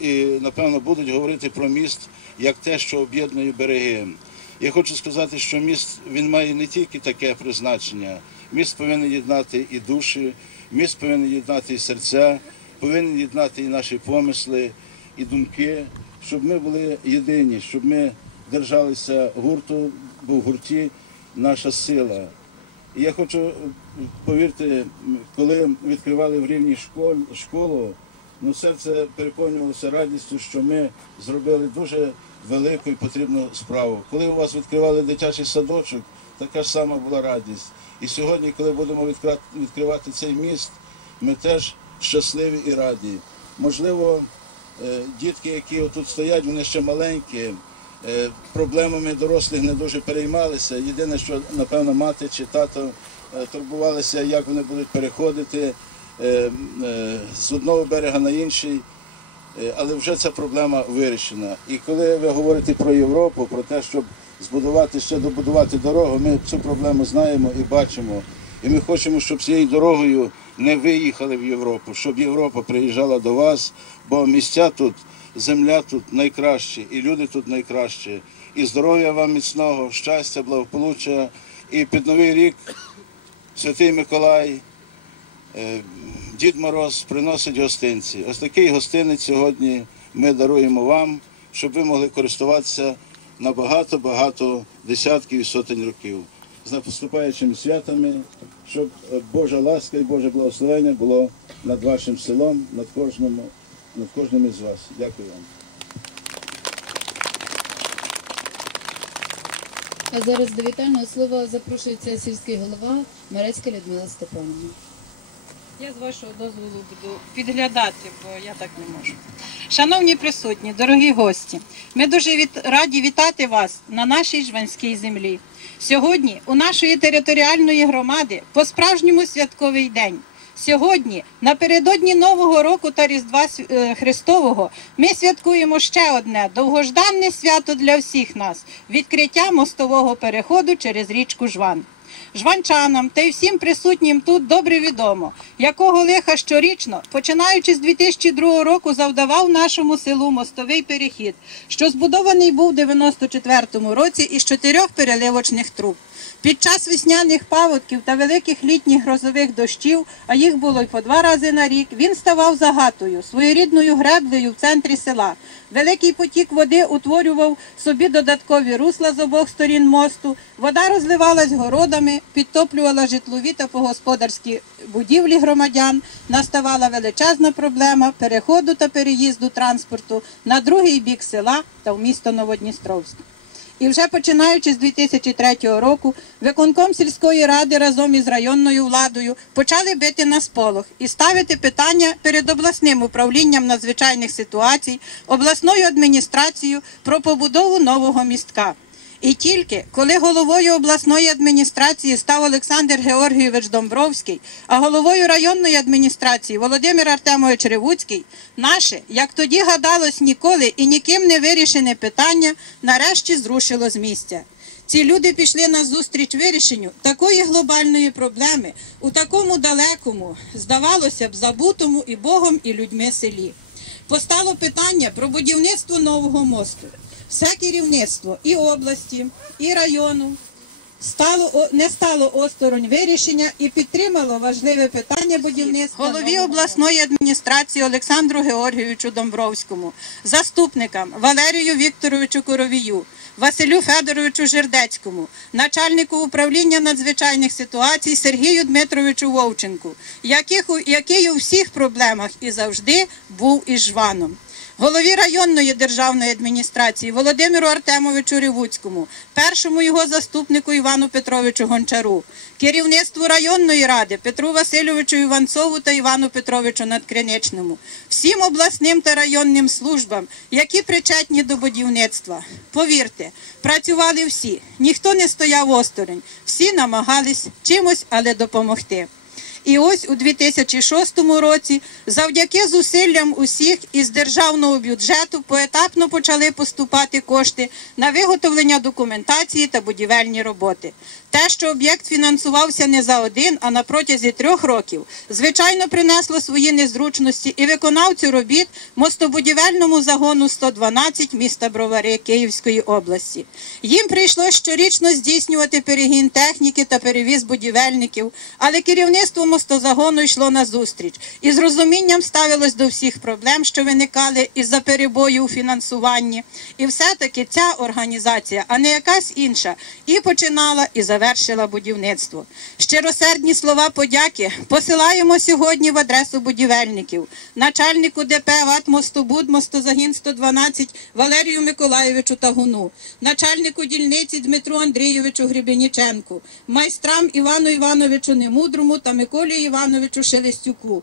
і напевно будуть говорити про міст як те, що об'єднує береги. Я хочу сказати, що міст він має не тільки таке призначення. Міст повинен єднати і душі, міст повинен єднати і серця, повинен єднати і наші помисли, і думки, щоб ми були єдині, щоб ми держалися гурту, бо в гурті наша сила. І я хочу, повірте, коли відкривали в школі, школу, ну серце переповнювалося радістю, що ми зробили дуже велику і потрібну справу. Коли у вас відкривали дитячий садочок, така ж сама була радість. І сьогодні, коли будемо відкривати цей міст, ми теж щасливі і раді. Можливо, е, дітки, які тут стоять, вони ще маленькі. е, Проблемами дорослих не дуже переймалися. Єдине, що напевно мати чи тато е, турбувалися, як вони будуть переходити з одного берега на інший. Е, але вже ця проблема вирішена. І коли ви говорите про Європу, про те, щоб збудувати ще добудувати дорогу, ми цю проблему знаємо і бачимо. І ми хочемо, щоб цією дорогою не виїхали в Європу, щоб Європа приїжджала до вас, бо місця тут, земля тут найкращі, і люди тут найкращі. І здоров'я вам міцного, щастя, благополуччя. І під Новий рік Святий Миколай, е, Дід Мороз приносить гостинці. Ось такий гостинець сьогодні ми даруємо вам, щоб ви могли користуватися на багато-багато десятків і сотень років. З наступаючими святами, щоб е, Божа ласка і Боже благословення було над вашим селом, над кожним, над кожним із вас. Дякую вам. А зараз до вітального слова запрошується сільський голова Марецька Людмила Степанівна. Я з вашого дозволу буду підглядати, бо я так не можу. Шановні присутні, дорогі гості, ми дуже від... раді вітати вас на нашій жванській землі. Сьогодні у нашої територіальної громади по-справжньому святковий день. Сьогодні, напередодні Нового року та Різдва е, Христового, ми святкуємо ще одне довгожданне свято для всіх нас відкриття мостового переходу через річку Жван. Жванчанам та й всім присутнім тут добре відомо, якого лиха щорічно, починаючи з 2002 року, завдавав нашому селу мостовий перехід, що збудований був у 94-му році із чотирьох переливочних труб. Під час весняних паводків та великих літніх грозових дощів, а їх було й по два рази на рік, він ставав загатою, своєрідною греблею в центрі села. Великий потік води утворював собі додаткові русла з обох сторін мосту. Вода розливалась городами, підтоплювала житлові та погосподарські будівлі громадян. Наставала величезна проблема переходу та переїзду транспорту на другий бік села та в місто Новодністровськ. І вже починаючи з 2003 року, виконком сільської ради разом із районною владою почали бити на сполох і ставити питання перед обласним управлінням надзвичайних ситуацій, обласною адміністрацією про побудову нового містка. І тільки коли головою обласної адміністрації став Олександр Георгійович Домбровський, а головою районної адміністрації Володимир Артемович Ревуцький, наше, як тоді гадалось, ніколи і ніким не вирішене питання нарешті зрушило з місця. Ці люди пішли на зустріч вирішенню такої глобальної проблеми у такому далекому, здавалося б, забутому і Богом, і людьми селі. Постало питання про будівництво нового мосту. Все керівництво і області, і району стало не стало осторонь вирішення і підтримало важливе питання будівництва голові обласної адміністрації Олександру Георгійовичу Домбровському, заступникам Валерію Вікторовичу Коровію, Василю Федоровичу Жердецькому, начальнику управління надзвичайних ситуацій Сергію Дмитровичу Вовченку, яких який у всіх проблемах і завжди був із жваном голові районної державної адміністрації Володимиру Артемовичу Ревуцькому, першому його заступнику Івану Петровичу Гончару, керівництву районної ради Петру Васильовичу Іванцову та Івану Петровичу Надкриничному, всім обласним та районним службам, які причетні до будівництва. Повірте, працювали всі, ніхто не стояв осторонь, всі намагались чимось, але допомогти. І ось у 2006 році, завдяки зусиллям усіх із державного бюджету поетапно почали поступати кошти на виготовлення документації та будівельні роботи. Те, що об'єкт фінансувався не за один, а на протязі трьох років, звичайно, принесло свої незручності і виконавцю робіт мостобудівельному загону 112 міста Бровари Київської області. Їм прийшлося щорічно здійснювати перегін техніки та перевіз будівельників, але керівництво мостозагону йшло на зустріч і з розумінням ставилось до всіх проблем, що виникали із-за перебою у фінансуванні. І все-таки ця організація, а не якась інша, і починала, і завершила будівництво. Щиросердні слова подяки посилаємо сьогодні в адресу будівельників, начальнику ДП ВАТ Мостобуд, Мостозагін 112 Валерію Миколаєвичу Тагуну, начальнику дільниці Дмитру Андрійовичу Гребеніченку, майстрам Івану Івановичу Немудрому та Миколі Івановичу Шелестюку.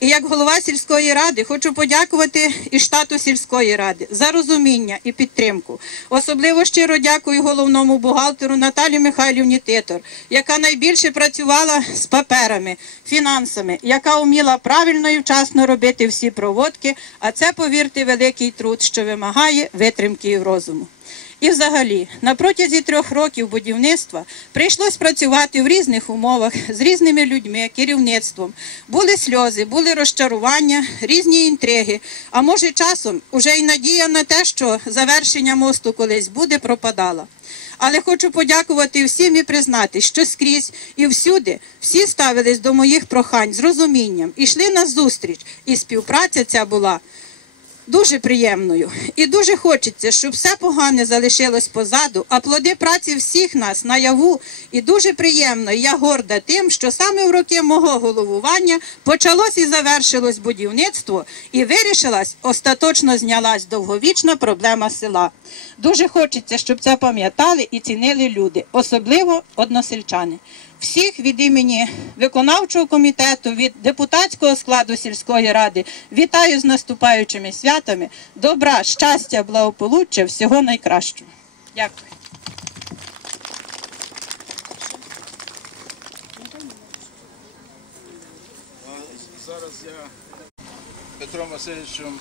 І як голова сільської ради хочу подякувати і штату сільської ради за розуміння і підтримку. Особливо щиро дякую головному бухгалтеру Наталі Михайлівні Титор, яка найбільше працювала з паперами, фінансами, яка вміла правильно і вчасно робити всі проводки. А це, повірте, великий труд, що вимагає витримки і розуму. І взагалі, на протязі трьох років будівництва прийшлось працювати в різних умовах з різними людьми, керівництвом. Були сльози, були розчарування, різні інтриги. А може, часом уже й надія на те, що завершення мосту колись буде, пропадала. Але хочу подякувати всім і признати, що скрізь і всюди всі ставились до моїх прохань з розумінням, ішли на зустріч, і співпраця ця була дуже приємною. І дуже хочеться, щоб все погане залишилось позаду, а плоди праці всіх нас наяву. І дуже приємно, і я горда тим, що саме в роки мого головування почалось і завершилось будівництво, і вирішилась, остаточно знялась довговічна проблема села. Дуже хочеться, щоб це пам'ятали і цінили люди, особливо односельчани. Всіх від імені виконавчого комітету, від депутатського складу сільської ради вітаю з наступаючими святами. Добра, щастя, благополуччя, всього найкращого. Дякую. Зараз я Петром Васильовичем,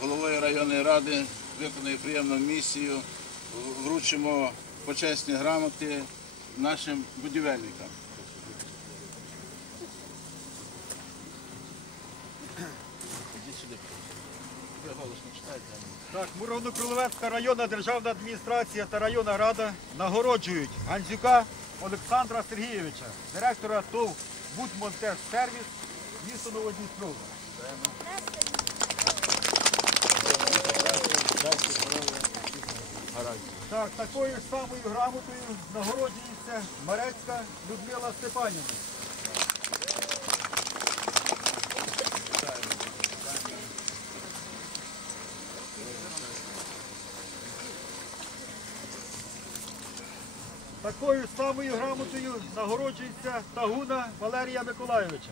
головою районної ради, виконую приємну місію. Вручимо почесні грамоти нашим будівельникам. Так, Муровно-Криловецька районна державна адміністрація та районна рада нагороджують Гандзюка Олександра Сергійовича, директора ТОВ «Будмонтеж-сервіс» місто Новодністрове. Так, такою ж самою грамотою нагороджується Марецька Людмила Степанівна. Такою ж самою грамотою нагороджується Тагуна Валерія Миколайовича.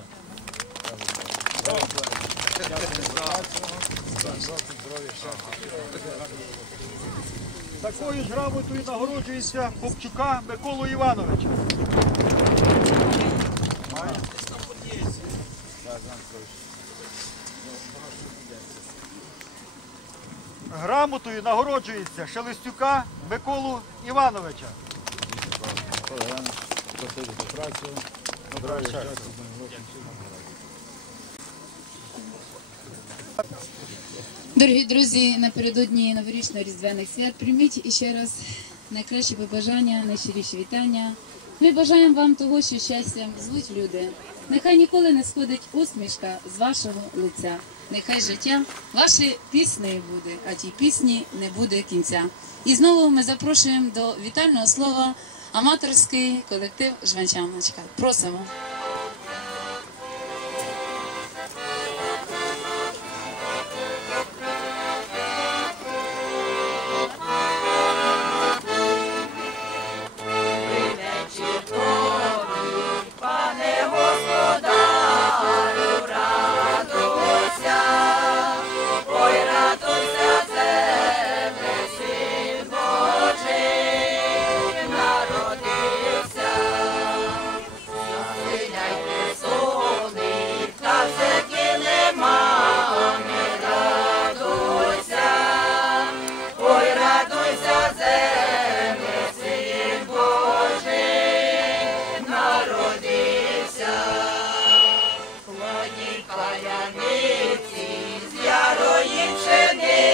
Такою ж грамотою нагороджується Попчука Миколу Івановича. Грамотою нагороджується Шелестюка Миколу Івановича. Спасибі за працю. Дорогі друзі, напередодні новорічно-різдвяних свят прийміть іще раз найкращі побажання, найщиріші вітання. Ми бажаємо вам того, що щастям звуть люди. Нехай ніколи не сходить усмішка з вашого лиця. Нехай життя ваші піснею буде, а тій пісні не буде кінця. І знову ми запрошуємо до вітального слова аматорський колектив Жванчаночка. Просимо.